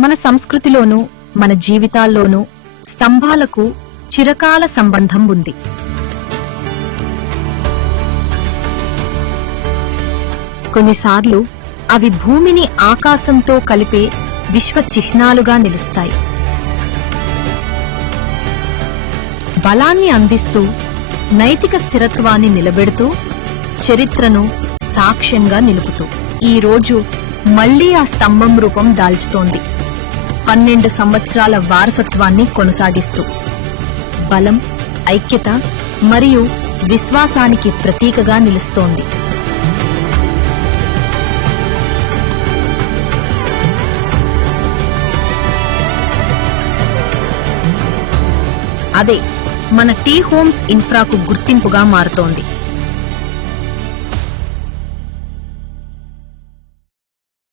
మన సంస్కృతిలోనూ మన జీవితాల్లోనూ స్తంభాలకు చిరకాల సంబంధం ఉంది. కొన్నిసార్లు అవి భూమిని ఆకాశంతో కలిపే విశ్వ చిహ్నాలుగా నిలుస్తాయి. బలాన్ని అందిస్తూ, నైతిక స్థిరత్వాన్ని నిలబెడుతూ, చరిత్రను సాక్ష్యంగా నిలుపుతూ ఈ రోజు మళ్లీ ఆ స్తంభం రూపం దాల్చుతోంది. 12 సంవత్సరాల వారసత్వాన్ని కొనసాగిస్తూ బలం, ఐక్యత మరియు విశ్వాసానికి ప్రతీకగా నిలుస్తోంది. అదే మన టీ హోమ్స్ ఇన్ఫ్రాకు గుర్తింపుగా మారుతోంది.